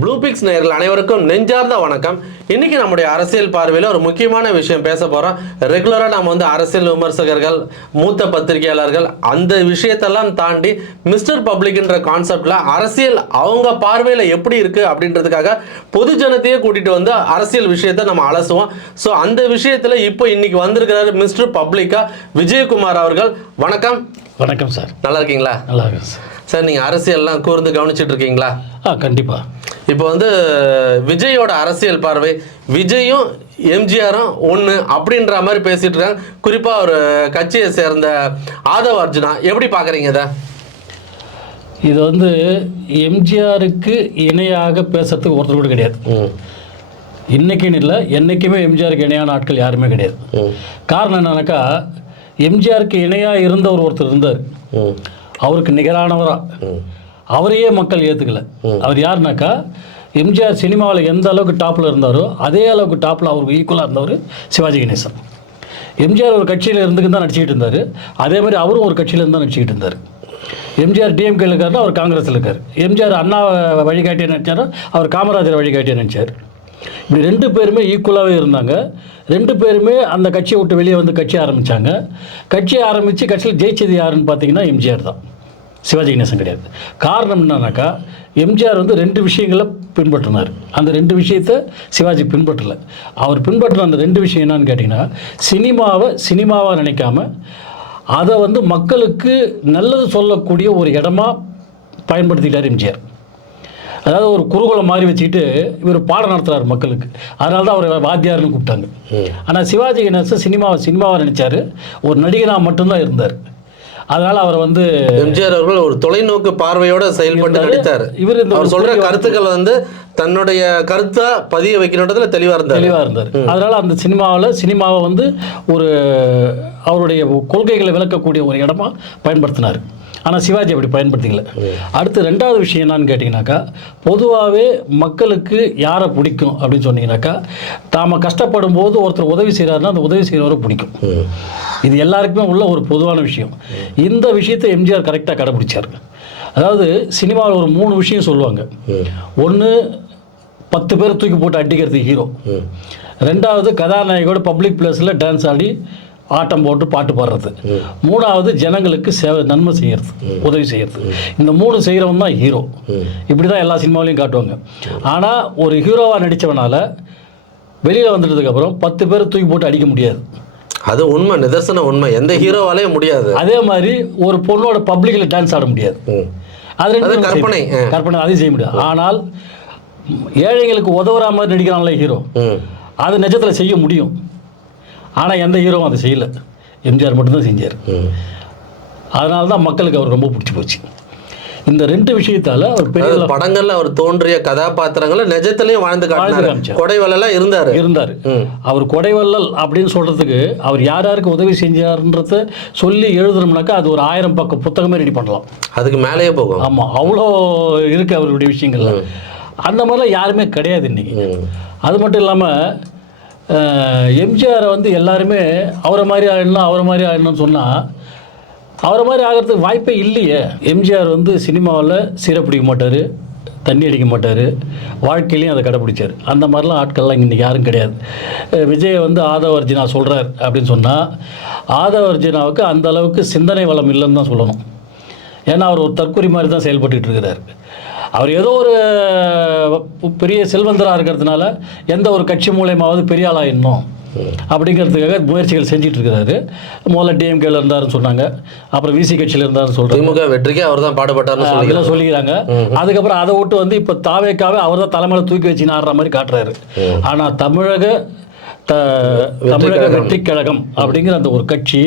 Blue fix நேயர்கள் அனைவருக்கும் நெஞ்சார்ந்த வணக்கம். இன்னைக்கு நம்முடைய அரசியல் பார்வையில் ஒரு முக்கியமான விஷயம் பேச போறோம். ரெகுலராக நம்ம வந்து அரசியல் விமர்சகர்கள் மூத்த பத்திரிகையாளர்கள் அந்த விஷயத்தெல்லாம் தாண்டி மிஸ்டர் பப்ளிக்ன்ற கான்செப்ட்ல அரசியல் அவங்க பார்வையில் எப்படி இருக்கு அப்படின்றதுக்காக பொது ஜனத்தையே கூட்டிட்டு வந்து அரசியல் விஷயத்தை நம்ம அலசுவோம். ஸோ அந்த விஷயத்துல இப்போ இன்னைக்கு வந்திருக்கிறாரு மிஸ்டர் பப்ளிக்கா விஜயகுமார் அவர்கள். வணக்கம். வணக்கம் சார். நல்லா இருக்கீங்களா? நல்லா இருக்கேன் சார். சார் நீங்க அரசியல்லாம் கூர்ந்து கவனிச்சிட்டு இருக்கீங்களா ஆ கண்டிப்பாக இப்போ வந்து விஜயோட அரசியல் பார்வை விஜயும் எம்ஜிஆரும் ஒன்று அப்படின்ற மாதிரி பேசிட்டு இருக்காங்க குறிப்பாக ஒரு கட்சியை சேர்ந்த ஆதவ அர்ஜுனா எப்படி பார்க்குறீங்க இதை? இது வந்து எம்ஜிஆருக்கு இணையாக பேசுறதுக்கு ஒருத்தர் கூட கிடையாது. ம். இன்னைக்குன்னு இல்லை என்றைக்குமே எம்ஜிஆருக்கு இணையான ஆட்கள் யாருமே கிடையாது. காரணம் என்னன்னாக்கா எம்ஜிஆருக்கு இணையாக இருந்தவர் ஒருத்தர் இருந்தார். அவருக்கு நிகரானவரா. ம். அவரையே மக்கள் ஏற்றுக்கல அவர் யாருனாக்கா எம்ஜிஆர் சினிமாவில் எந்த அளவுக்கு டாப்பில் இருந்தாரோ அதே அளவுக்கு டாப்பில் அவருக்கு ஈக்குவலாக இருந்தவர் சிவாஜி கணேசன். எம்ஜிஆர் ஒரு கட்சியில் இருந்துக்கு தான் நடிச்சுக்கிட்டு இருந்தார். அதே மாதிரி அவரும் ஒரு கட்சியில் இருந்து தான் நடிச்சுக்கிட்டு இருந்தார். எம்ஜிஆர் டிஎம்கேல இருக்காருன்னா அவர் காங்கிரஸில் இருக்கார். எம்ஜிஆர் அண்ணா வழிகாட்டியை நினச்சாரோ அவர் காமராஜர் வழிகாட்டியை நினச்சார் இப்படி ரெண்டு பேருமே ஈக்குவலாகவே இருந்தாங்க. ரெண்டு பேருமே அந்த கட்சியை விட்டு வெளியே வந்து கட்சி ஆரம்பித்தாங்க கட்சி ஆரம்பித்து கட்சியில் ஜெயிச்சது யாருன்னு பார்த்தீங்கன்னா எம்ஜிஆர் தான். சிவாஜி கணேசன் கிடையாது. காரணம் என்னன்னாக்கா எம்ஜிஆர் வந்து ரெண்டு விஷயங்களை பின்பற்றினார். அந்த ரெண்டு விஷயத்தை சிவாஜி பின்பற்றலை. அவர் பின்பற்றின அந்த ரெண்டு விஷயம் என்னன்னு கேட்டிங்கன்னா சினிமாவை சினிமாவாக நினைக்காம அதை வந்து மக்களுக்கு நல்லது சொல்லக்கூடிய ஒரு இடமா பயன்படுத்திட்டார் எம்ஜிஆர். அதாவது ஒரு குருகுலம் மாதிரி வச்சுக்கிட்டு இவர் பாடம் நடத்துறாரு மக்களுக்கு. அதனால தான் அவரை வாத்தியார்னு கூப்பிட்டாங்க. ஆனால் சிவாஜி கணேசன் சினிமாவை சினிமாவை நினைச்சாரு ஒரு நடிகனாக மட்டும்தான் இருந்தார். அதனால் அவரை வந்து எம்ஜிஆர் அவர்கள் ஒரு தொலைநோக்கு பார்வையோட செயல்பட்டு. நடித்தார். இவர் இந்த அவர் பெரிய- கருத்துக்கள் வந்து தன்னுடைய கருத்தை பதிய வைக்கணுன்றதுல தெளிவா இருந்தார். தெளிவாக இருந்தார். அதனால் அந்த சினிமாவில் சினிமாவை வந்து ஒரு அவருடைய கொள்கைகளை விளக்கக்கூடிய ஒரு இடமா பயன்படுத்தினார். ஆனால் சிவாஜி அப்படி பயன்படுத்திக்கல. அடுத்து ரெண்டாவது விஷயம் என்னன்னு கேட்டிங்கனாக்கா பொதுவாகவே மக்களுக்கு யாரை பிடிக்கும் அப்படின்னு சொன்னீங்கன்னாக்கா தாம கஷ்டப்படும் போது ஒருத்தர் உதவி செய்கிறாருன்னா அந்த உதவி செய்கிறவரை பிடிக்கும். இது எல்லாருக்குமே உள்ள ஒரு பொதுவான விஷயம். இந்த விஷயத்தை எம்ஜிஆர் கரெக்டாக கடைபிடிச்சார். அதாவது சினிமாவில் ஒரு மூணு விஷயம் சொல்லுவாங்க. ஒன்று பத்து பேர் தூக்கி போட்டு அடிக்கிறதுக்கு ஹீரோ. ரெண்டாவது கதாநாயகோட பப்ளிக் பிளேஸில் டான்ஸ் ஆடி ஆட்டம் போட்டு பாட்டு பாடுறது. மூணாவது ஜனங்களுக்கு சேவை நன்மை செய்யறது உதவி செய்யறது. இந்த மூணு செய்கிறவன் தான் ஹீரோ இப்படி தான் எல்லா சினிமாவிலையும் காட்டுவாங்க. ஆனால் ஒரு ஹீரோவாக நடித்தவனால வெளியில் வந்துட்டதுக்கப்புறம் பத்து பேர் தூக்கி போட்டு அடிக்க முடியாது. அது உண்மை நிதர்சன உண்மை. எந்த ஹீரோவாலேயும் முடியாது. அதே மாதிரி ஒரு பொண்ணோட பப்ளிக்கில் டான்ஸ் ஆட முடியாது. அது நம்ம கற்பனை. கற்பனை அதையும் செய்ய முடியாது. ஆனால் ஏழைங்களுக்கு உதவுற மாதிரி நடிக்கிறாங்களே ஹீரோ அது நிஜத்தில் செய்ய முடியும். ஆனால் எந்த ஹீரோவும் அதை செய்யலை. எம்ஜிஆர் மட்டும்தான் செஞ்சார். அதனால தான் மக்களுக்கு அவர் ரொம்ப பிடிச்சி போச்சு. இந்த ரெண்டு விஷயத்தால் அவர் பெரிய படங்கள்ல அவர் தோன்றிய கதாபாத்திரங்களை நிஜத்திலையும் வாழ்ந்து காட்டினாரு. கொடைவலெல்லாம் இருந்தாரு. இருந்தார். அவர் கொடைவள்ளல் அப்படின்னு சொல்கிறதுக்கு அவர் யார் யாருக்கு உதவி செஞ்சாருன்றத சொல்லி எழுதுனோம்னாக்கா அது ஒரு ஆயிரம் பக்க புத்தகமே ரெடி பண்ணலாம். அதுக்கு மேலேயே போகும். ஆமாம் அவ்வளோ இருக்கு அவருடைய விஷயங்கள்ல. அந்த மாதிரிலாம் யாருமே கிடையாது இன்னைக்கு. அது மட்டும் இல்லாமல் எம்ஜிஆரை வந்து எல்லாருமே அவரை மாதிரி ஆயிடணும் அவரை மாதிரி ஆயிடணும்னு சொன்னால் அவரை மாதிரி ஆகிறதுக்கு வாய்ப்பே இல்லையே. எம்ஜிஆர் வந்து சினிமாவில் சீரை பிடிக்க மாட்டார் தண்ணி அடிக்க மாட்டார் வாழ்க்கையிலையும் அதை கடைப்பிடிச்சார். அந்த மாதிரிலாம் ஆட்கள்லாம் இன்றைக்கி யாரும் கிடையாது. விஜய் வந்து ஆதவர்ஜினா சொல்கிறார் அப்படின்னு சொன்னால் ஆதவர்ஜினாவுக்கு அந்த அளவுக்கு சிந்தனை வளம் இல்லைன்னு தான் சொல்லணும். ஏன்னா அவர் ஒரு தற்கொலை மாதிரி தான் செயல்பட்டுக்கிட்டு இருக்கிறார். அவர் ஏதோ ஒரு பெரிய செல்வந்தராக இருக்கிறதுனால எந்த ஒரு கட்சி மூலயமாவது பெரிய ஆளாயிடணும் அப்படிங்கிறதுக்காக முயற்சிகள் செஞ்சுட்டு இருக்கிறாரு முதல்ல டிஎம்கேல இருந்தாருன்னு சொன்னாங்க. அப்புறம் விசி கட்சியில் இருந்தாருன்னு சொல்கிறாங்க திமுக வெற்றிக்கு அவர் தான் பாடுபட்டார்னு சொல்லிக்கிறாங்க. அதுக்கப்புறம் அதை விட்டு வந்து இப்போ தாவேக்காவே அவர் தான் தலைமையில தூக்கி வச்சு ஆடுற மாதிரி காட்டுறாரு. ஆனால் தமிழக த தமிழக வெற்றி கழகம் அப்படிங்கிற அந்த ஒரு கட்சி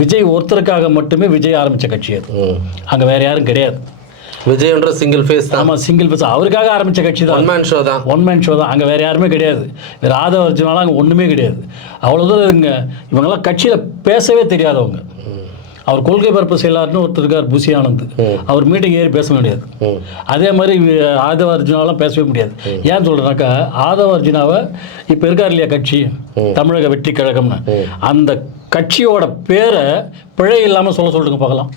விஜய் ஒருத்தருக்காக மட்டுமே விஜய் ஆரம்பித்த கட்சி அது. அங்கே வேற யாரும் கிடையாது. விஜய்ன்ற சிங்கிள் ஃபேஸ் தான். ஆமாம் சிங்கிள் பஸ் அவருக்காக ஆரம்பித்த கட்சி தான். ஒன் மேன் ஷோ தான். ஒன் மேன் ஷோ தான். அங்கே வேறு யாருமே கிடையாது. வேறு ஆதவ அர்ஜுனாலாம் அங்கே ஒன்றுமே கிடையாது. அவ்வளோ தூரம் இங்கே இவங்கெல்லாம் கட்சியில் பேசவே தெரியாதவங்க அவர் கொள்கை பரப்பு செயலாளர்னு ஒருத்தர் இருக்கார் புசி ஆனந்த். அவர் மீட்டிங் ஏறி பேச முடியாது. அதே மாதிரி ஆதவ அர்ஜுனாலாம் பேசவே முடியாது. ஏன் சொல்கிறேன்னாக்கா ஆதவ அர்ஜுனாவை இப்போ இருக்கார் இல்லையா கட்சி? தமிழக வெற்றி கழகம்னு. அந்த கட்சியோட பேரை பிழை இல்லாமல் சொல்ல சொல்லுங்க பார்க்கலாம்.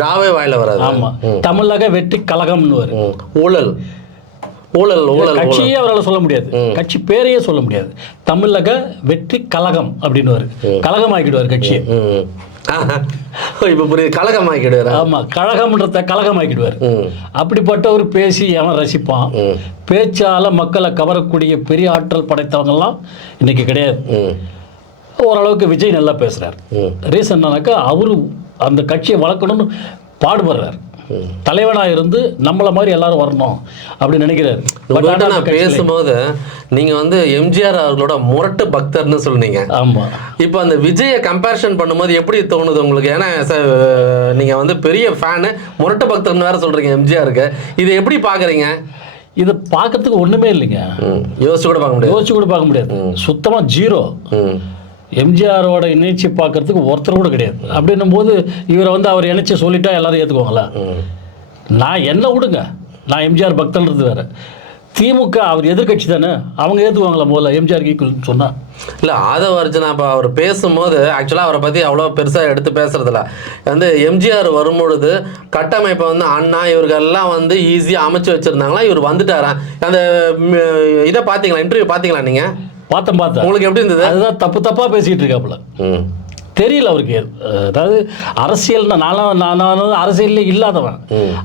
ராவே வாயில வராது. ஆமாம் தமிழக வெற்றி கழகம்னு வரும். ஊழல். ஊழல் ஊழல் கட்சியே அவரால் சொல்ல முடியாது. கட்சி பேரையே சொல்ல முடியாது. தமிழக வெற்றி கழகம் அப்படின்னு கழகம் ஆக்கிடுவார் கட்சியை. இப்ப புரியுது. கலகம் ஆக்கிடுவாரா ஆமா. கழகம்ன்றத கழகம் ஆக்கிடுவார் அப்படிப்பட்டவர் பேசி அவன் ரசிப்பான்? பேச்சால மக்களை கவரக்கூடிய பெரிய ஆற்றல் படைத்தவங்கெல்லாம் இன்னைக்கு கிடையாது. ஓரளவுக்கு விஜய் நல்லா பேசுறார். ம். ரீசன் என்னன்னாக்கா அவரு அந்த கட்சியை வளர்க்கணும்னு பாடுபடுறார். தலைவனா இருந்து நம்மள மாதிரி எல்லாரும் வரணும் அப்படின்னு நினைக்கிறாரு. நான் பேசும்போது நீங்க வந்து எம்ஜிஆர் அவர்களோட முரட்டு பக்தர்னு சொன்னீங்க. ஆமா. இப்போ அந்த விஜயை கம்பேரிஷன் பண்ணும்போது எப்படி தோணுது உங்களுக்கு? ஏன்னா ச- நீங்க வந்து பெரிய ஃபேனு முரட்டு பக்தர்னு வேற சொல்றீங்க எம்ஜிஆருக்கு. இதை எப்படி பாக்குறீங்க? இதை பார்க்கறதுக்கு ஒண்ணுமே இல்லைங்க. யோசிச்சு கூட பார்க்க முடியாது. யோசிச்சு கூட பார்க்க முடியாது. சுத்தமா ஜீரோ. எம்ஜிஆரோட இணைச்சி பார்க்கறதுக்கு ஒருத்தர் கூட கிடையாது. அப்படின்னும் போது இவரை வந்து அவர் இணைச்சி சொல்லிட்டா எல்லாரும் ஏற்றுக்குவாங்களா நான் என்ன விடுங்க? நான் எம்ஜிஆர் பக்தன்றது வேற. திமுக அவர் எதிர்க்கட்சி தானே? அவங்க ஏற்றுக்குவாங்களா முதல்ல? எம்ஜிஆர் ஈக்குவல்னு சொன்னா. இல்லை ஆதவ அர்ஜுனா இப்போ அவர் பேசும்போது ஆக்சுவலாக அவரை பற்றி அவ்வளோ பெருசாக எடுத்து பேசுறதில்ல. வந்து எம்ஜிஆர் வரும்பொழுது கட்டமைப்பை வந்து அண்ணா இவர்கள்லாம் வந்து ஈஸியாக அமைச்சு வச்சுருந்தாங்களா? இவர் வந்துட்டாராம் அந்த இதை பார்த்தீங்களா? இன்டர்வியூ பார்த்தீங்களா நீங்கள் பார்த்தேன் பார்த்தேன். உங்களுக்கு எப்படி இருந்தது? அதுதான் தப்பு தப்பாக பேசிக்கிட்டு இருக்காப்புல. தெரியல அவருக்கு. அதாவது அரசியல்னா நானும் நான் அரசியல்ல இல்லாதவன்.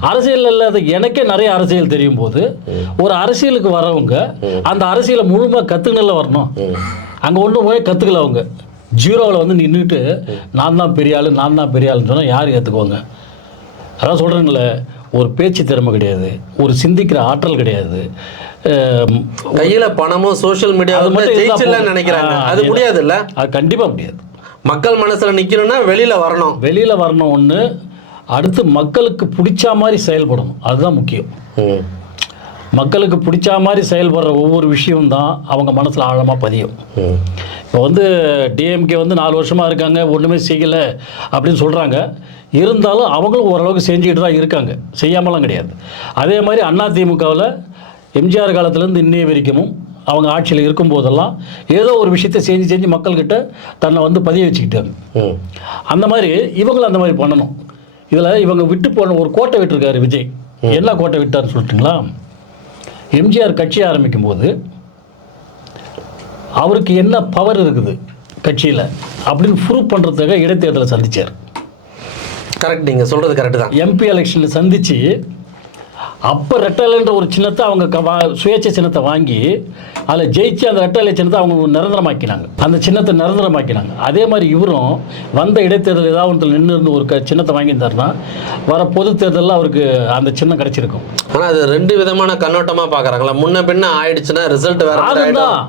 அரசியல் இல்லாத எனக்கே நிறைய அரசியல் தெரியும் போது ஒரு அரசியலுக்கு வரவங்க அந்த அரசியலை முழுமையாக கற்றுக்கல வரணும்? அங்கே ஒன்றும் போய் கற்றுக்கல அவங்க. ஜீரோவில் வந்து நின்றுட்டு நான் தான் பெரிய ஆளு நான் தான் பெரிய ஆளுன்னு சொன்னால் யார் ஏற்றுக்குவாங்க அதான் சொல்கிறேங்களே ஒரு பேச்சு திறமை கிடையாது ஒரு சிந்திக்கிற ஆற்றல் கிடையாது. கையில் பணமும் சோஷியல் மீடியா அது மட்டும். நினைக்கிறாங்க. அது. முடியாதுல்ல? அது கண்டிப்பாக முடியாது. மக்கள் மனசில் நிற்கணும்னா வெளியில் வரணும். வெளியில் வரணும் ஒன்று அடுத்து மக்களுக்கு பிடிச்ச மாதிரி செயல்படணும். அதுதான் முக்கியம். மக்களுக்கு பிடிச்ச மாதிரி செயல்படுற ஒவ்வொரு விஷயம் தான் அவங்க மனசில் ஆழமாக பதியும். இப்போ வந்து டிஎம்கே வந்து நாலு வருஷமாக இருக்காங்க ஒன்றுமே செய்யலை அப்படின்னு சொல்கிறாங்க இருந்தாலும் அவங்களும் ஓரளவுக்கு செஞ்சுக்கிட்டு தான் இருக்காங்க. செய்யாமலாம் கிடையாது. அதே மாதிரி அதிமுகவில் எம்ஜிஆர் காலத்துலேருந்து இன்னைய வரைக்கும் அவங்க ஆட்சியில் இருக்கும்போதெல்லாம் ஏதோ ஒரு விஷயத்தை செஞ்சு செஞ்சு மக்கள்கிட்ட தன்னை வந்து பதிய வச்சுக்கிட்டாங்க. அந்த மாதிரி இவங்களும் அந்த மாதிரி பண்ணணும். இதில் இவங்க விட்டு போன ஒரு கோட்டை விட்டுருக்காரு விஜய். என்ன கோட்டை விட்டார்னு சொல்லிட்டுங்களா? எம்ஜிஆர் கட்சி ஆரம்பிக்கும் போது அவருக்கு என்ன பவர் இருக்குது கட்சியில் அப்படின்னு ப்ரூவ் பண்ணுறதுக்காக இடைத்தேர்தலை சந்திச்சார். கரெக்ட் நீங்கள் சொல்கிறது கரெக்டு தான். எம்பி எலெக்ஷனில் சந்தித்து அப்போ ரெட்டலைன்ற ஒரு சின்னத்தை அவங்க சுயேட்சை சின்னத்தை வாங்கி அதில் ஜெயிச்சு அந்த ரெட்டலை சின்னத்தை அவங்க நிரந்தரமாக்கினாங்க. அந்த சின்னத்தை நிரந்தரமாக்கினாங்க. அதே மாதிரி இவரும் வந்த இடைத்தேர்தல் ஏதாவது ஒன்றில் நின்று இருந்து ஒரு சின்னத்தை வாங்கியிருந்தாருன்னா வர பொது தேர்தலில் அவருக்கு அந்த சின்னம் கிடைச்சிருக்கும். ஆனால் அது ரெண்டு விதமான கண்ணோட்டமாக பார்க்குறாங்களா முன்ன பின்ன ஆயிடுச்சுன்னா ரிசல்ட் வேற அதுதான்.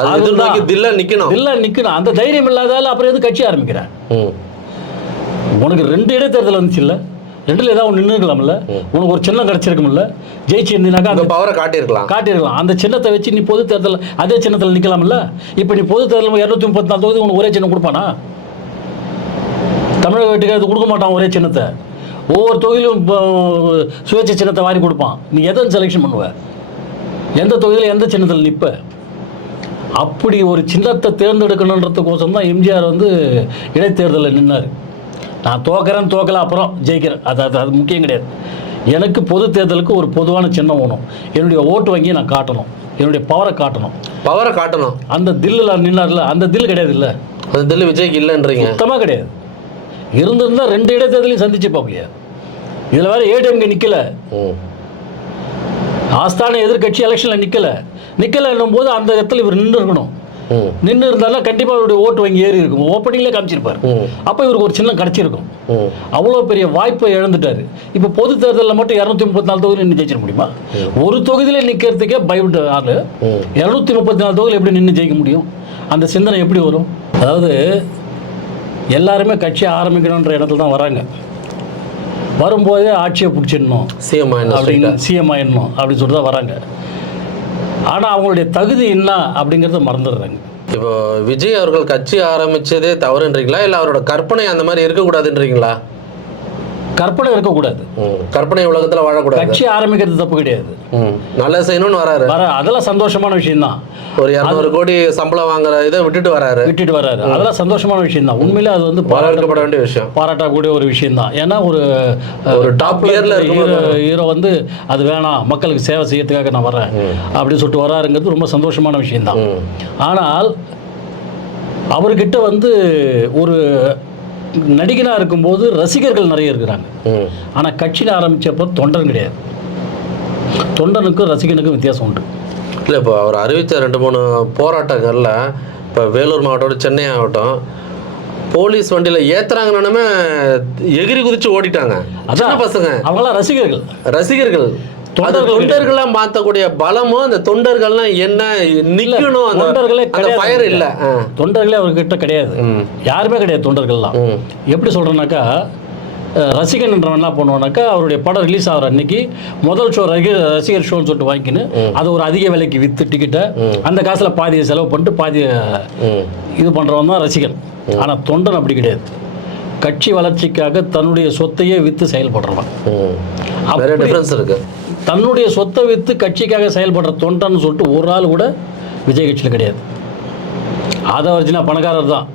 அது தில்ல நிற்கணும் இல்லை நிற்கணும் அந்த தைரியம் இல்லாதால அப்புறம் எது கட்சி ஆரம்பிக்கிறேன் உனக்கு ரெண்டு இடைத்தேர்தல் வந்துச்சுல்ல? ரெண்டுல ஏதாவது ஒன்று நின்றுக்கலாம்ல உனக்கு ஒரு சின்னம் கிடைச்சிருக்கும்ல? ஜெயிச்சு இருந்தீனாக்கா அந்த பவரை காட்டியிருக்கலாம். காட்டியிருக்கலாம். அந்த சின்னத்தை வச்சு நீ பொது தேர்தல் அதே சின்னத்தில் நிற்கலாம்ல இப்போ நீ பொது தேர்தல் இரநூத்தி முப்பத்தி நாலு தொகுதி உனக்கு ஒரே சின்னம் கொடுப்பானா? தமிழக வெட்டுக்கு அது கொடுக்க மாட்டான் ஒரே சின்னத்தை. ஒவ்வொரு தொகுதியிலும் சுயேட்சை சின்னத்தை வாரி கொடுப்பான். நீ எதை செலெக்ஷன் பண்ணுவ? எந்த தொகுதியில் எந்த சின்னத்தில் நிற்ப அப்படி ஒரு சின்னத்தை தேர்ந்தெடுக்கணுன்றதுக்கோசம் தான் எம்ஜிஆர் வந்து இடைத்தேர்தலில் நின்னார். நான் தோக்கிறேன் தோக்கல அப்புறம் ஜெயிக்கிறேன். அது அது அது முக்கியம் கிடையாது. எனக்கு பொது தேர்தலுக்கு ஒரு பொதுவான சின்னம் வேணும். என்னுடைய ஓட்டு வங்கியை நான் காட்டணும். என்னுடைய பவரை காட்டணும். பவரை காட்டணும். அந்த தில்லில் நின்னார்ல அந்த தில் கிடையாது இல்லை. அந்த தில்லு விஜய்க்கு இல்லைன்றீங்க. சுத்தமாக கிடையாது. இருந்திருந்தா ரெண்டு இடைத்தேர்தலையும் சந்திச்சு பார்க்கலையா. இதில் வேற ஏடிஎம்கே நிற்கல ஆஸ்தான எதிர்க்கட்சி எலெக்ஷனில் நிற்கல நிற்கலன்னும் போது அந்த இடத்துல இவர் நின்று இருக்கணும் நின்று இருந்தாலும் கண்டிப்பாக அவருடைய ஓட்டு வங்கி ஏறி இருக்கும். ஓப்பனிங்லேயே காமிச்சிருப்பார். அப்போ இவருக்கு ஒரு சின்னம் கிடச்சிருக்கும். ம் அவ்வளோ பெரிய வாய்ப்பை இழந்துட்டாரு. இப்போ பொது தேர்தலில் மட்டும் இரநூத்தி முப்பத்தி நாலு தொகுதியில் நின்று ஜெயிச்சிட முடியுமா? ஒரு தொகுதியில் நிற்கிறதுக்கே பயப்பட்ட ஆள். இரநூத்தி முப்பத்தி நாலு தொகுதியில் எப்படி நின்று ஜெயிக்க முடியும்? அந்த சிந்தனை எப்படி வரும்? அதாவது எல்லாருமே கட்சி ஆரம்பிக்கணுன்ற இடத்துல தான் வராங்க. வரும்போதே ஆட்சியை பிடிச்சிடணும். சிஎம் அப்படின்னு சிஎம் ஆயிடணும் அப்படின்னு சொல்லிட்டு தான் வராங்க. ஆனால் அவங்களுடைய தகுதி என்ன அப்படிங்கிறத மறந்துடுறாங்க. இப்போ விஜய் அவர்கள் கட்சி ஆரம்பித்ததே தவறுன்றீங்களா? இல்லை அவரோட கற்பனை அந்த மாதிரி இருக்கக்கூடாதுன்றீங்களா? கற்பனை இருக்கக்கூடாது. கற்பனை உலகத்துல வாழக்கூடாது. கட்சி ஆரம்பிக்கிறது தப்பு கிடையாது. ம். நல்லது செய்யணும்னு வராரு. வர அதெல்லாம் சந்தோஷமான விஷயம்தான். ஒரு இரநூறு கோடி சம்பளம் வாங்குற இதை விட்டுட்டு வராரு. விட்டுட்டு வர்றாரு அதெல்லாம் சந்தோஷமான விஷயம்தான். உண்மையிலே அது வந்து பாராட்ட வரவேற்கப்பட வேண்டிய விஷயம். பாராட்டக்கூடிய ஒரு விஷயம்தான். ஏன்னா ஒரு ஒரு top gear ல இருக்கும்போது ஹீரோ வந்து அது வேணாம். மக்களுக்கு சேவை செய்யறதுக்காக நான் வரேன் அப்படின்னு சொல்லிட்டு வராருங்கிறது ரொம்ப சந்தோஷமான விஷயம்தான். ம். ஆனால் அவர்கிட்ட வந்து ஒரு நடிகனாக இருக்கும்போது ரசிகர்கள் நிறைய இருக்கிறாங்க. ஆனால் கட்சியில் ஆரம்பித்தப்போ தொண்டன் கிடையாது. தொண்டனுக்கும் ரசிகனுக்கும் வித்தியாசம் உண்டு. இல்லை இப்போ அவர் அறிவித்த ரெண்டு மூணு போராட்டங்கள்ல இப்போ வேலூர் மாவட்டம் சென்னை ஆகட்டும் போலீஸ் வண்டியில ஏத்துறாங்கன்னு எகிரி குதிச்சு ஓடிட்டாங்க. சின்ன பசங்க. அவங்களாம் ரசிகர்கள். ரசிகர்கள். அது தொண்டர்கள் தொண்டர்களா மாத்தக்கூடிய பலமும் அந்த தொண்டர்கள்லாம் என்ன நிக்கணும் தொண்டர்களே ஃபயர் இல்ல. தொண்டர்களே அவர்கிட்ட கிடையாது. யாருமே கிடையாது தொண்டர்கள்லாம். எப்படி சொல்கிறேன்னாக்கா ரசிகன்ன்றவன் என்ன பண்ணுவானாக்கா அவருடைய படம் ரிலீஸ் ஆகிற அன்னைக்கு முதல் ஷோ ரசிகர் ரசிகர் ஷோன்னு சொல்லிட்டு வாங்கிக்கின்னு அதை ஒரு அதிக விலைக்கு விற்று டிக்கெட்டை அந்த காசில் பாதியை செலவு பண்ணிட்டு பாதியை. இது பண்ணுறவன் தான் ரசிகன். ஆனால் தொண்டன் அப்படி கிடையாது. கட்சி வளர்ச்சிக்காக தன்னுடைய சொத்தையே விற்று செயல்படுறவன். இருக்கு. தன்னுடைய சொத்தை விற்று கட்சிக்காக செயல்படுற தொண்டன்னு சொல்லிட்டு ஒரு ஆள் கூட விஜய் கட்சியில் கிடையாது. ஆதவர்ஜினா பணக்காரர் தான்.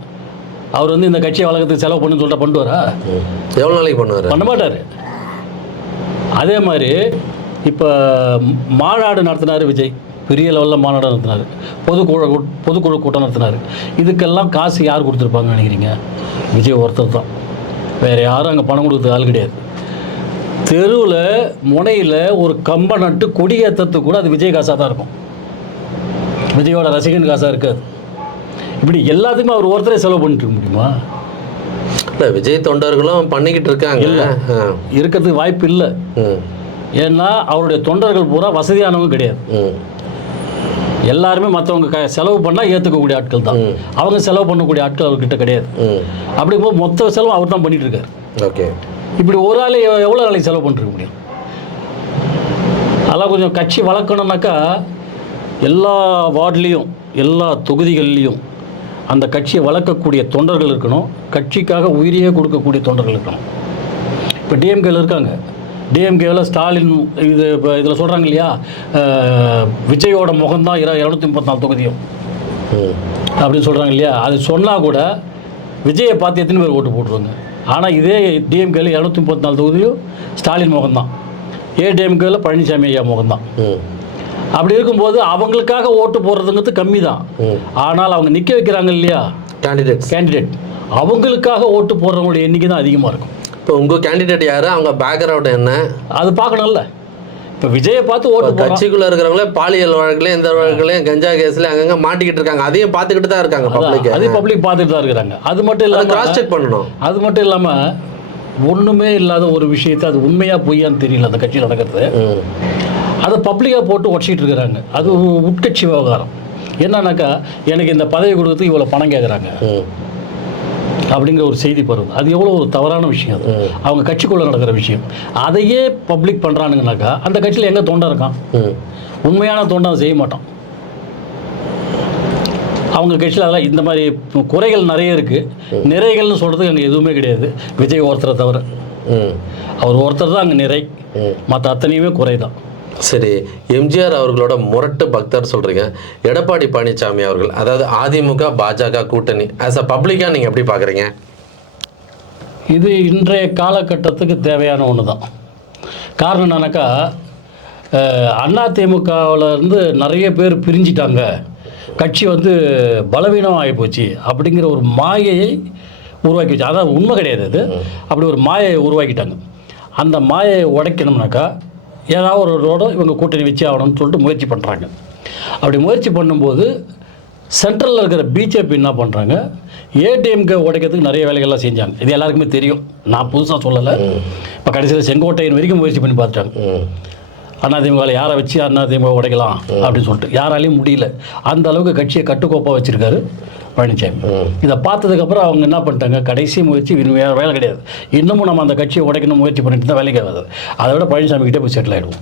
அவர் வந்து இந்த கட்சியை வளர்க்கறதுக்கு செலவு பண்ணுன்னு சொல்லிட்டு பண்ணுவாரா? ம். எவ்வளவு நாளைக்கு பண்ணுவாரு? பண்ண மாட்டார். அதே மாதிரி இப்போ மாநாடு நடத்தினார் விஜய். பெரிய லெவலில் மாநாடு நடத்தினார். பொதுக்குழு கூட்- பொதுக்குழு கூட்டம் நடத்தினார். இதுக்கெல்லாம் காசு யார் கொடுத்துருப்பாங்கன்னு நினைக்கிறீங்க? விஜய் ஒருத்தர் தான். வேறு யாரும் அங்கே பணம் கொடுக்குறது ஆள் கிடையாது. தெருவில் முனையில் ஒரு கம்பை நட்டு கொடி கூட அது விஜய் காசாக தான் இருக்கும். விஜயோட ரசிகன் காசாக இருக்காது. இப்படி எல்லாத்துக்குமே அவர் ஒருத்தரே செலவு பண்ணிட்டு இருக்க முடியுமா? இல்ல விஜய் தொண்டர்களும் பண்ணிக்கிட்டு இருக்காங்க. இருக்கிறதுக்கு வாய்ப்பு இல்லை. ஏன்னா அவருடைய தொண்டர்கள் பூரா வசதியானவங்க கிடையாது. எல்லாருமே மற்றவங்க க செலவு பண்ணால் ஏற்றுக்கக்கூடிய ஆட்கள் தான். அவங்க செலவு பண்ணக்கூடிய ஆட்கள் அவர்கிட்ட கிடையாது. அப்படிங்கும்போது மொத்த செலவு அவர் தான் பண்ணிட்டு இருக்காரு. ஓகே. இப்படி ஒரு ஆள் எவ்வளோ நாளைக்கு செலவு பண்ணிருக்க முடியும்? அதெல்லாம் கொஞ்சம் கட்சி வளர்க்கணும்னாக்கா எல்லா வார்டுலேயும் எல்லா தொகுதிகள்லேயும் அந்த கட்சியை வளர்க்கக்கூடிய தொண்டர்கள் இருக்கணும். கட்சிக்காக உயிரையே கொடுக்கக்கூடிய தொண்டர்கள் இருக்கணும். இப்போ டிஎம்கேல இருக்காங்க. டிஎம்கேவில் ஸ்டாலின் இது இப்போ இதில் சொல்கிறாங்க இல்லையா? விஜயோட முகம்தான் இர இரநூத்தி முப்பத்தி நாலு தொகுதியும். அப்படின்னு சொல்கிறாங்க இல்லையா? அது சொன்னால் கூட விஜயை பார்த்து எத்தனை பேர் ஓட்டு போட்டுருவாங்க? ஆனால் இதே டிஎம்கேல இரநூத்தி முப்பத்தி நாலு தொகுதியும் ஸ்டாலின் முகம்தான். ஏடிஎம்கேல பழனிசாமி ஐயா முகம்தான். ம். அப்படி இருக்கும்போது அவங்களுக்காக ஓட்டு போடுறதுங்கிறது கம்மி தான். ஆனால் அவங்க நிற்க வைக்கிறாங்க இல்லையா? கேண்டிடேட்ஸ் கேண்டிடேட் அவங்களுக்காக ஓட்டு போடுறவங்களுடைய எண்ணிக்கை தான் அதிகமாக இருக்கும். இப்போ உங்க கேண்டிடேட் யாரு? அவங்க பேக்ரவுண்ட் என்ன? அது பார்க்கணும்ல. இப்போ விஜயை பார்த்து ஓட்டு கட்சிக்குள்ள இருக்கிறவங்களே பாலியல் வழக்குலயும் இந்த வழக்குலயும் கஞ்சா கேஸ்ல அங்கங்க மாட்டிக்கிட்டு இருக்காங்க. அதையும் பார்த்துக்கிட்டு தான் இருக்காங்க பப்ளிக் அது பப்ளிக் பார்த்துட்டு தான் இருக்கிறாங்க. அது மட்டும் இல்லாமல் கிராஸ் செக் பண்ணணும். அது மட்டும் இல்லாமல் ஒன்றுமே இல்லாத ஒரு விஷயத்தை அது உண்மையாக பொய்யான்னு தெரியல அந்த கட்சியில் நடக்கிறது. அதை பப்ளிக்காக போட்டு உடச்சிட்டு இருக்கிறாங்க. அது உட்கட்சி விவகாரம். என்னன்னாக்கா எனக்கு இந்த பதவி கொடுக்கறதுக்கு இவ்வளோ பணம் கேட்குறாங்க. அப்படிங்கிற ஒரு செய்தி பருது அது எவ்வளோ ஒரு தவறான விஷயம் அது. அவங்க கட்சிக்குள்ளே நடக்கிற விஷயம். அதையே பப்ளிக் பண்ணுறானுங்கனாக்கா அந்த கட்சியில் எங்கே தொண்டை இருக்கான். உண்மையான தொண்டை அதை செய்ய மாட்டான். அவங்க கட்சியில் அதெல்லாம் இந்த மாதிரி குறைகள் நிறைய இருக்குது நிறைகள்னு சொல்கிறதுக்கு அங்கே எதுவுமே கிடையாது. விஜய் ஒருத்தரை தவிர. அவர் ஒருத்தர் தான் அங்கே நிறை. மற்ற அத்தனையுமே குறை தான் சரி எம்ஜிஆர் அவர்களோட முரட்டு பக்தர் சொல்றீங்க. எடப்பாடி பழனிசாமி அவர்கள் அதாவது அதிமுக பாஜக கூட்டணி ஆஸ் அ பப்ளிக்கா நீங்க எப்படி பாக்குறீங்க? இது இன்றைய காலகட்டத்துக்கு தேவையான ஒன்று தான் காரணம் என்னன்னாக்கா அதிமுகவில் இருந்து நிறைய பேர் பிரிஞ்சிட்டாங்க. கட்சி வந்து பலவீனம் ஆகிப்போச்சு அப்படிங்கிற ஒரு மாயையை உருவாக்கி வச்சு அதாவது உண்மை கிடையாது அது. அப்படி ஒரு மாயையை உருவாக்கிட்டாங்க. அந்த மாயையை உடைக்கணும்னாக்கா ஏதாவது ஒரு ரோடோ இவங்க கூட்டணி வச்சு ஆகணும்னு சொல்லிட்டு முயற்சி பண்ணுறாங்க அப்படி முயற்சி பண்ணும்போது சென்ட்ரலில் இருக்கிற பிஜேபி என்ன பண்ணுறாங்க ஏடிஎம்கே உடைக்கிறதுக்கு நிறைய வேலைகள்லாம் செஞ்சாங்க. இது எல்லாருக்குமே தெரியும். நான் புதுசாக சொல்லலை. இப்போ கடைசியில் செங்கோட்டையன் வரைக்கும் முயற்சி பண்ணி பார்த்துட்டாங்க. ம். அதிமுகவில் யாரை வச்சு அதிமுக உடைக்கலாம் அப்படின்னு சொல்லிட்டு. யாராலையும் முடியல. அந்த அளவுக்கு கட்சியை கட்டுக்கோப்பாக வச்சுருக்காரு. பழனிசாமி இதை பார்த்ததுக்கப்புறம் அவங்க என்ன பண்ணிட்டாங்க? கடைசி முயற்சி வேறு வேலை கிடையாது. இன்னமும் நம்ம அந்த கட்சியை உடைக்கணும் முயற்சி பண்ணிட்டு தான் வேலைக்கு ஆகாது அதை விட பழனிசாமி கிட்டே போய் செட்டில் ஆகிடுவோம்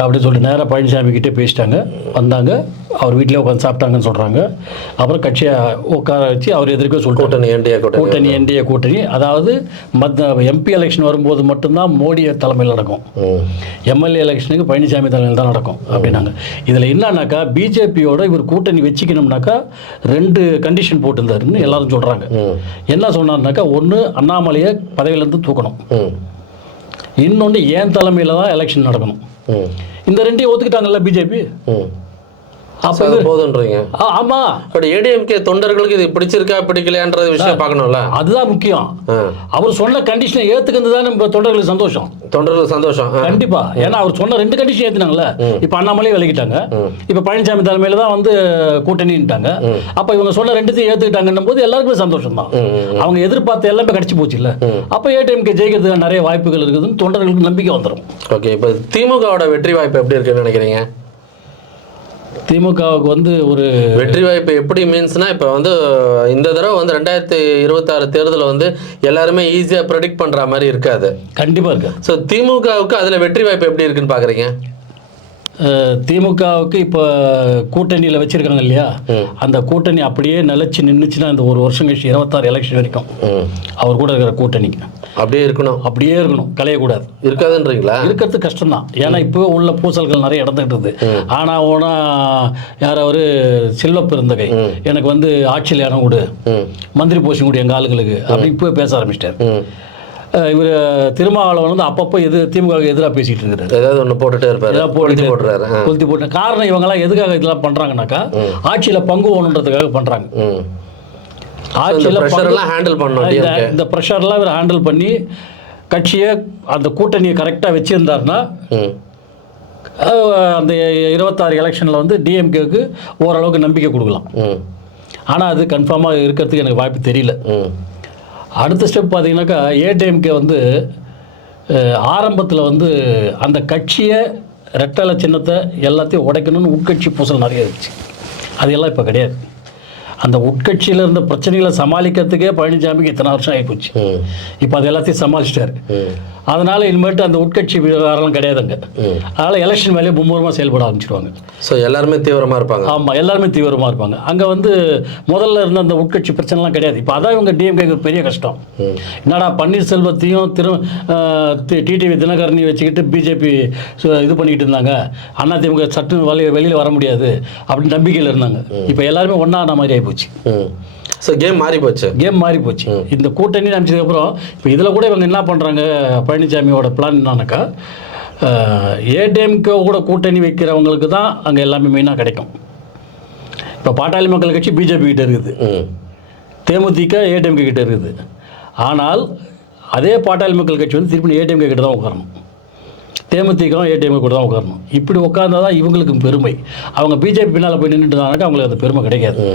அப்படின்னு சொல்லி நேராக பழனிசாமி கிட்டே பேசிட்டாங்க. வந்தாங்க. அவர் வீட்டிலே உட்காந்து சாப்பிட்டாங்கன்னு சொல்கிறாங்க அப்புறம் கட்சியை உட்கார வச்சு அவர் எதிர்க்க சொல்லிட்டு கூட்டணி என்டிஏ கூட்டணி. கூட்டணி என்டிஏ கூட்டணி. அதாவது மத்த எம்பி எலெக்ஷன் வரும்போது மட்டும்தான் மோடி தலைமையில் நடக்கும். எம்எல்ஏ எலெக்ஷனுக்கு பழனிசாமி தலைமையில் தான் நடக்கும் அப்படின்னாங்க. இதில் என்னன்னாக்கா பிஜேபியோட இவர் கூட்டணி வச்சுக்கணும்னாக்கா ரெண்டு கண்டிஷன் போட்டிருந்தாருன்னு எல்லாரும் சொல்கிறாங்க. என்ன சொன்னார்னாக்கா ஒன்று அண்ணாமலையை பதவியிலேருந்து தூக்கணும். இன்னொன்று ஏன் தலைமையில் தான் எலெக்ஷன் நடக்கணும். இந்த ரெண்டையும் ஒத்துக்கிட்டாங்கல்ல பிஜேபி ம். அப்போ போதுன்றீங்க. ஆமாம் பட் ஏடிஎம்கே தொண்டர்களுக்கு இது பிடிச்சிருக்கா பிடிக்கலையான்றது விஷயம் பார்க்கணும்ல? அதுதான் முக்கியம். அவர் சொன்ன கண்டிஷனை ஏற்றுக்கிறது தான் நம்ம தொண்டர்களுக்கு சந்தோஷம். தொண்டர்களுக்கு சந்தோஷம். கண்டிப்பா. ஏன்னா அவர் சொன்ன ரெண்டு கண்டிஷன் ஏத்துனாங்கல்ல. இப்ப அண்ணாமலையே விலகிட்டாங்க இப்ப பழனிசாமி தலைமையில தான் வந்து கூட்டணின்ட்டாங்க. அப்ப இவங்க சொன்ன ரெண்டுத்தையும் ஏத்துக்கிட்டாங்கன்னும் போது எல்லாருக்குமே சந்தோஷம் தான். அவங்க எதிர்பார்த்த எல்லாமே கிடைச்சு போச்சு இல்ல அப்ப ஏடிஎம்கே ஜெயிக்கிறதுக்கு நிறைய வாய்ப்புகள் இருக்குதுன்னு தொண்டர்களுக்கு நம்பிக்கை வந்துடும் ஓகே இப்போ திமுகவோட வெற்றி வாய்ப்பு எப்படி இருக்குன்னு நினைக்கிறீங்க? திமுகவுக்கு வந்து ஒரு வெற்றி வாய்ப்பு எப்படி மீன்ஸ்னா இப்போ வந்து இந்த தடவை வந்து ரெண்டாயிரத்தி இருபத்தாறு தேர்தலில் வந்து எல்லாருமே ஈஸியாக ப்ரெடிக்ட் பண்ணுற மாதிரி இருக்காது. கண்டிப்பா இருக்கு. ஸோ திமுகவுக்கு அதில் வெற்றி வாய்ப்பு எப்படி இருக்குன்னு பார்க்குறீங்க திமுகவுக்கு இப்போ கூட்டணியில் வச்சிருக்காங்க இல்லையா? அந்த கூட்டணி அப்படியே நிலைச்சு நின்றுச்சுன்னா இந்த ஒரு வருஷம் கழிச்சு இருபத்தாறு எலெக்ஷன் வரைக்கும் அவர் கூட இருக்கிற கூட்டணிக்கு. அப்படியே இருக்கணும். அப்படியே இருக்கணும். கலையக்கூடாது. இருக்காதுன்றீங்களா? இருக்கிறது கஷ்டம்தான். ஏன்னா இப்போ உள்ள பூசல்கள் நிறைய நடந்துகிட்டு இருக்குது ஆனால் ஓனா யார் அவர் செல்வ பெருந்தகை. எனக்கு வந்து ஆட்சியில் இடம் கொடு. மந்திரி போஸ்டிங் கொடு எங்கள் ஆளுங்களுக்கு. அப்படி இப்போ பேச ஆரம்பிச்சிட்டார். ம். இவர் திருமாவளவன் வந்து அப்பப்போ எது திமுகவுக்கு எதிராக பேசிகிட்டு இருக்கிறாரு. ஏதாவது ஒன்று போட்டுட்டே இருப்பாரு. ஏதாவது போட்டு ஆ. கொளுத்தி போட்டு. காரணம் இவங்கெல்லாம் எதுக்காக இதெல்லாம் பண்ணுறாங்கனாக்கா ஆட்சியில் பங்கு ஓணுன்றதுக்காக பண்ணுறாங்க ஆட்சியில் ப்ரெஷர் எல்லாம் ஹேண்டில் பண்ணணும் இந்த ப்ரெஷர்லாம் இவர் ஹேண்டில் பண்ணி கட்சியை அந்த கூட்டணியை கரெக்டாக வச்சுருந்தாருன்னா அந்த இருபத்தாறு எலெக்ஷனில் வந்து டிஎம்கேக்கு ஓரளவுக்கு நம்பிக்கை கொடுக்கலாம். ம். ஆனால் அது கன்ஃபார்மாக இருக்கிறதுக்கு எனக்கு வாய்ப்பு தெரியல. ம். அடுத்த ஸ்டெப் பார்த்தீங்கன்னாக்கா ஏடிஎம்கே வந்து ஆரம்பத்தில் வந்து அந்த கட்சியை ரெட்டலை சின்னத்தை எல்லாத்தையும் உடைக்கணும்னு உட்கட்சி பூசல் நிறைய இருந்துச்சு. அதெல்லாம் இப்போ கிடையாது. அந்த உட்கட்சியில் இருந்த பிரச்சனைகளை சமாளிக்கிறதுக்கே பழனிசாமிக்கு இத்தனை வருஷம் ஆகிப்போச்சு. இப்போ அது எல்லாத்தையும் சமாளிச்சிட்டாரு. அதனால் இனிமேட்டு அந்த உட்கட்சி விவகாரம்லாம் கிடையாதுங்க. அதனால் எலெக்ஷன் வேலையை மும்முரமாக செயல்பட ஆரம்பிச்சிருவாங்க. ஸோ எல்லாருமே தீவிரமாக இருப்பாங்க. ஆமாம் எல்லாருமே தீவிரமாக இருப்பாங்க. அங்கே வந்து முதல்ல இருந்த அந்த உட்கட்சி பிரச்சனைலாம் கிடையாது. இப்போ அதான் இவங்க டிஎம்கேக்கு பெரிய கஷ்டம். என்னடா பன்னீர்செல்வத்தையும் திரு டிடிவி தினகரனையும் வச்சுக்கிட்டு பிஜேபி இது பண்ணிக்கிட்டு இருந்தாங்க. அதிமுக சட்டு வெளி வெளியில் வர முடியாது. அப்படின்னு நம்பிக்கையில் இருந்தாங்க. இப்போ எல்லாருமே ஒன்றான மாதிரி ஆகிப்போச்சு ஸோ கேம் மாறி போச்சு. கேம் மாறி போச்சு. இந்த கூட்டணி அமைச்சதுக்கப்புறம் இப்போ இதில் கூட இவங்க என்ன பண்ணுறாங்க பழனிசாமியோட பிளான் என்னன்னாக்கா ஏடிஎம்கே கூட கூட்டணி வைக்கிறவங்களுக்கு தான் அங்கே எல்லாமே மெயினாக கிடைக்கும். இப்போ பாட்டாளி மக்கள் கட்சி பிஜேபி கிட்ட இருக்குது. தேமுதிக ஏடிஎம்கே கிட்ட இருக்குது. ஆனால் அதே பாட்டாளி மக்கள் கட்சி வந்து திருப்பி ஏடிஎம்கே கிட்ட தான் உட்காரணும். தேமுதிகவும் ஏடிஎம்கே கூட தான் உட்காரணும். இப்படி உட்கார்ந்தா தான் இவங்களுக்கு பெருமை. அவங்க பிஜேபி பின்னால் போய் நின்றுட்டாங்கனாக்கா அவங்களுக்கு அந்த பெருமை கிடைக்காது.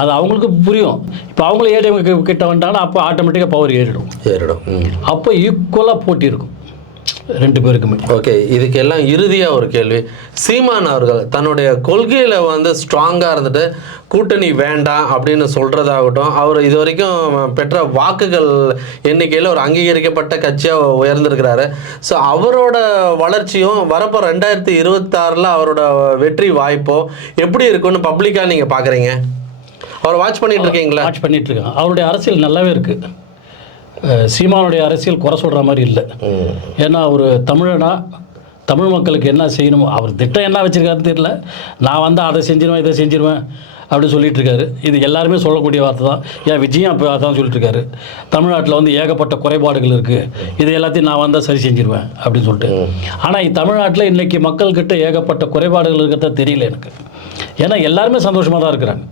அது அவங்களுக்கு புரியும். இப்போ அவங்களும் ஏடிஎம்கே கிட்ட வந்துட்டாங்கன்னா அப்போ ஆட்டோமேட்டிக்காக பவர் ஏறிடும். ஏறிடும். அப்போ ஈக்குவலாக போட்டி இருக்கும். ரெண்டு பேருக்குமே. ஓகே இதுக்கு எல்லாம் இறுதியாக ஒரு கேள்வி. சீமான் அவர்கள் தன்னுடைய கொள்கையில் வந்து ஸ்ட்ராங்காக இருந்துட்டு கூட்டணி வேண்டாம் அப்படின்னு சொல்கிறதாகட்டும் அவர் இது வரைக்கும் பெற்ற வாக்குகள் எண்ணிக்கையில் ஒரு அங்கீகரிக்கப்பட்ட கட்சியாக உயர்ந்திருக்கிறாரு. ஸோ அவரோட வளர்ச்சியும் வரப்போ ரெண்டாயிரத்தி இருபத்தாறில் அவரோட வெற்றி வாய்ப்போ எப்படி இருக்குன்னு பப்ளிக்காக நீங்கள் பார்க்குறீங்க அவர் வாட்ச் பண்ணிட்டு இருக்கீங்களா? வாட்ச் பண்ணிட்டு இருக்காங்க அவருடைய அரசியல் நல்லாவே இருக்குது சீமானுடைய அரசியல் குறை சொல்கிற மாதிரி இல்லை. ஏன்னா ஒரு தமிழனா தமிழ் மக்களுக்கு என்ன செய்யணுமோ அவர் திட்டம் என்ன வச்சுருக்காருன்னு தெரியல. நான் வந்து அதை செஞ்சிருவேன் இதை செஞ்சிருவேன் அப்படின்னு சொல்லிட்டு இருக்காரு. இது எல்லாருமே சொல்லக்கூடிய வார்த்தை தான். ஏன் விஜயம் அப்போ அதான் சொல்லிட்டு இருக்காரு. தமிழ்நாட்டில் வந்து ஏகப்பட்ட குறைபாடுகள் இருக்குது இது எல்லாத்தையும் நான் வந்தால் சரி செஞ்சிருவேன் அப்படின்னு சொல்லிட்டு. ஆனால் தமிழ்நாட்டில் இன்றைக்கி மக்கள்கிட்ட ஏகப்பட்ட குறைபாடுகள் இருக்கிறத தெரியல எனக்கு. ஏன்னா எல்லாருமே சந்தோஷமாக தான் இருக்கிறாங்க.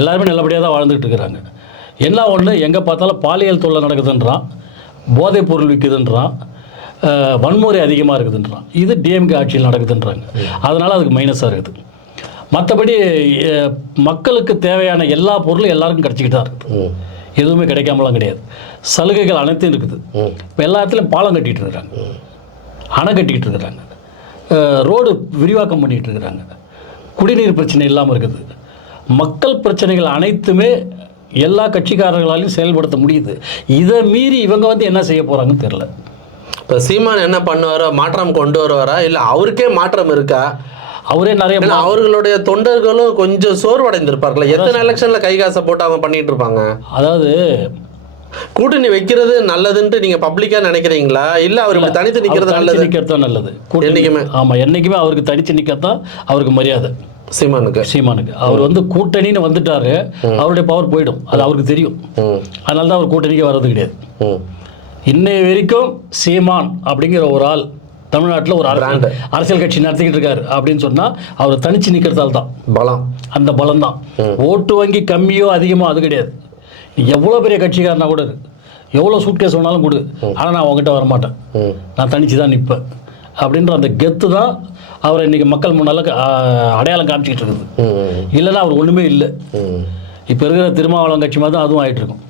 எல்லாருமே நல்லபடியாக தான் வாழ்ந்துகிட்டு இருக்கிறாங்க. என்ன ஒன்று எங்கே பார்த்தாலும் பாலியல் தொல்லை நடக்குதுன்றான் போதைப் பொருள் விற்குதுன்றான் வன்முறை அதிகமாக இருக்குதுன்றான். இது டிஎம்கே ஆட்சியில் நடக்குதுன்றாங்க. அதனால் அதுக்கு மைனஸாக இருக்குது. மற்றபடி மக்களுக்கு தேவையான எல்லா பொருளும் எல்லாருக்கும் கிடச்சிக்கிட்டு தான் இருக்குது. எதுவுமே கிடைக்காமலாம் கிடையாது. சலுகைகள் அனைத்தும் இருக்குது. இப்போ எல்லா இடத்துலையும் பாலம் கட்டிகிட்டு இருக்கிறாங்க. அணை கட்டிக்கிட்டு இருக்கிறாங்க. ரோடு விரிவாக்கம் பண்ணிகிட்டு இருக்கிறாங்க. குடிநீர் பிரச்சனை இல்லாமல் இருக்குது. மக்கள் பிரச்சனைகள் அனைத்துமே எல்லா கட்சிக்காரர்களாலையும் செயல்படுத்த முடியுது. இதை மீறி இவங்க வந்து என்ன செய்ய போகிறாங்கன்னு தெரில இப்போ சீமான் என்ன பண்ணுவாரோ மாற்றம் கொண்டு வருவாரா இல்லை அவருக்கே மாற்றம் இருக்கா? அவரே நிறைய அவர்களுடைய தொண்டர்களும் கொஞ்சம் சோர்வடைந்திருப்பார்களா. எத்தனை எலெக்ஷன்ல கை காசை போட்டு அவங்க பண்ணிட்டு இருப்பாங்க? அதாவது கூட்டணி வைக்கிறது நல்லதுன்ட்டு நீங்க பப்ளிக்கா நினைக்கிறீங்களா? இல்ல அவர் இப்படி தனித்து நிக்கிறது நல்லது? நிக்கிறது நல்லது. என்னைக்குமே. ஆமா என்னைக்குமே அவருக்கு தனிச்சு நிக்கத்தான் அவருக்கு மரியாதை. சீமானுக்கு. சீமானுக்கு. அவர் வந்து கூட்டணின்னு வந்துட்டாரு அவருடைய பவர் போயிடும். அது அவருக்கு தெரியும். அதனால தான் அவர் கூட்டணிக்கு வர்றது கிடையாது. இன்னைய வரைக்கும் சீமான் அப்படிங்கிற ஒரு ஆள் தமிழ்நாட்டில் ஒரு அரசியல் கட்சி நடத்திக்கிட்டு இருக்காரு அப்படின்னு சொன்னா அவர் தனிச்சு நிக்கிறதால தான் பலம். அந்த பலம் தான் ஓட்டு வங்கி கம்மியோ அதிகமோ அது கிடையாது. எவ்வளோ பெரிய கட்சிக்காரனா கூட எவ்வளோ சூட்கேஸ் வேணாலும் கொடு. ஆனால் நான் உங்ககிட்ட வரமாட்டேன். நான் தனிச்சு தான் நிற்பேன். அப்படின்ற அந்த கெத்து தான் அவரை இன்னைக்கு மக்கள் முன்னால் அடையாளம் காமிச்சிக்கிட்டு இருக்குது. இல்லைன்னா அவர் ஒன்றுமே இல்லை. இப்போ இருக்கிற திருமாவளவன் கட்சி மாதிரி தான் அதுவும் ஆயிட்டு இருக்கும்.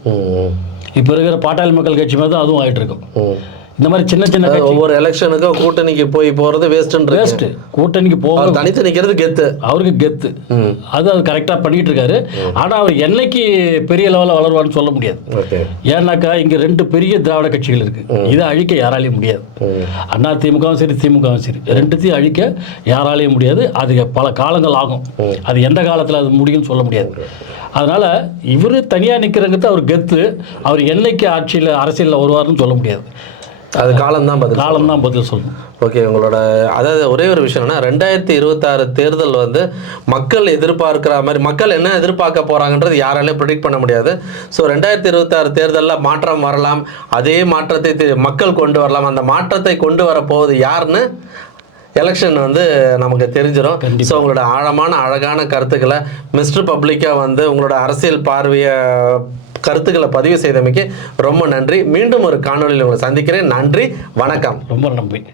இப்போ இருக்கிற பாட்டாளி மக்கள் கட்சி மாதிரி தான் அதுவும் ஆயிட்டு இருக்கும். இந்த மாதிரி சின்ன சின்ன ஒவ்வொரு எலெக்ஷனுக்கும் கூட்டணிக்கு போய் போறது வேஸ்ட்ன்ற வேஸ்ட் கூட்டணிக்கு போக அவர் தனித்து நிக்கிறது கெத்து. அவருக்கு கெத்து. அது அது கரெக்டாக பண்ணிட்டு இருக்காரு. ஆனால் அவர் என்னைக்கு பெரிய லெவலில் வளருவான்னு சொல்ல முடியாது. ஏன்னாக்கா இங்கே ரெண்டு பெரிய திராவிட கட்சிகள் இருக்கு. இதை அழிக்க யாராலையும் முடியாது. அண்ணா திமுகவும் சரி திமுகவும் சரி. ரெண்டுத்தையும் அழிக்க யாராலையும் முடியாது. அது பல காலங்கள் ஆகும். அது எந்த காலத்தில் அது முடியும்னு சொல்ல முடியாது. அதனால இவர் தனியாக நிற்கிறங்கிறது அவர் கெத்து. அவர் என்னைக்கு ஆட்சியில் அரசியலில் வருவார்னு சொல்ல முடியாது. அது காலம்தான் பதில் காலம் தான் பதில் சொல்லணும். ஓகே உங்களோட அதாவது ஒரே ஒரு விஷயம் என்னன்னா ரெண்டாயிரத்தி இருபத்தாறு தேர்தல் வந்து மக்கள் எதிர்பார்க்கிற மாதிரி மக்கள் என்ன எதிர்பார்க்க போறாங்கன்றது யாராலையும் ப்ரிடிக்ட் பண்ண முடியாது. ஸோ ரெண்டாயிரத்தி இருபத்தாறு தேர்தலில் மாற்றம் வரலாம். அதே மாற்றத்தை மக்கள் கொண்டு வரலாம். அந்த மாற்றத்தை கொண்டு வர போவது யாருன்னு எலெக்ஷன் வந்து நமக்கு தெரிஞ்சிடும் ஸோ உங்களோட ஆழமான அழகான கருத்துக்களை மிஸ்டர் பப்ளிக்காக வந்து உங்களோட அரசியல் பார்வையை கருத்துக்களை பதிவு செய்தமைக்கு ரொம்ப நன்றி. மீண்டும் ஒரு காணொளியில் உங்களை சந்திக்கிறேன். நன்றி. வணக்கம். ரொம்ப நம்பி